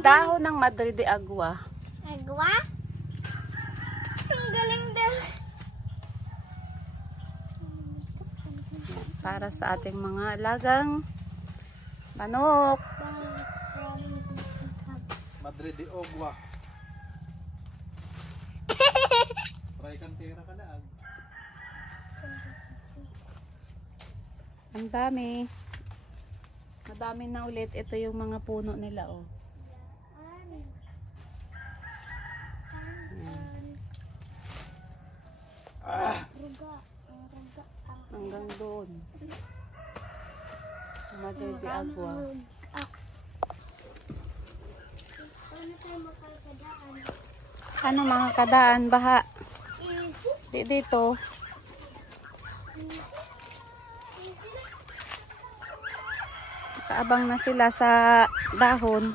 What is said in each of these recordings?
Dahon ng Madre de Agua. Agua? Ang galing din. Para sa ating mga alagang manok. Madre de Agua. Try kantera ka na. Ang dami. Madami na ulit. Ito yung mga puno nila, oh. Hanggang doon. Madre de Agua. Paano tayo makakadaan? Ano mga kadaan, baha? Dito. Kaabang na sila sa dahon.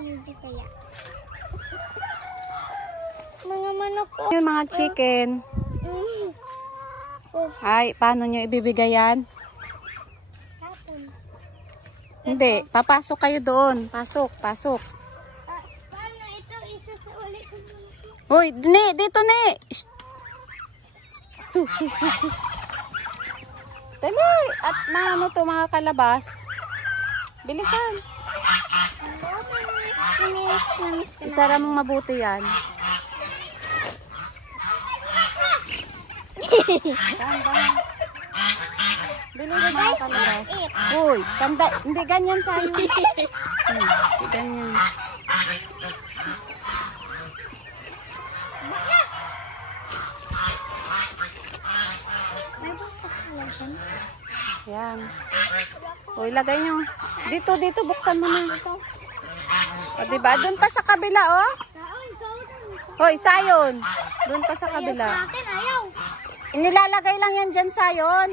Hindi kaya. Mga manok ko. Yung mga chicken. Ay, paano nyo ibibigay yan? Tapon. Hindi, papasok kayo doon. Pasok. Paano ito isa sa ulit? Hoy, dito ni. Su. Dali. At ano to mga kalabas? Bilisan. Isara mong mabuti yan. Bilis mga kalabas. Hoy, tanda. Hindi ganyan sa'yo. Hindi ganyan. Yan. O, ilagay nyo. Dito, buksan mo na. O, diba? Doon pa sa kabila, oh. Hoy, sayon. Doon pa sa kabila. Ayaw. Inilalagay lang yan dyan, sayon.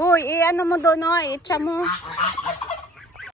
Uy, ano mo doon, oh. Itcha mo.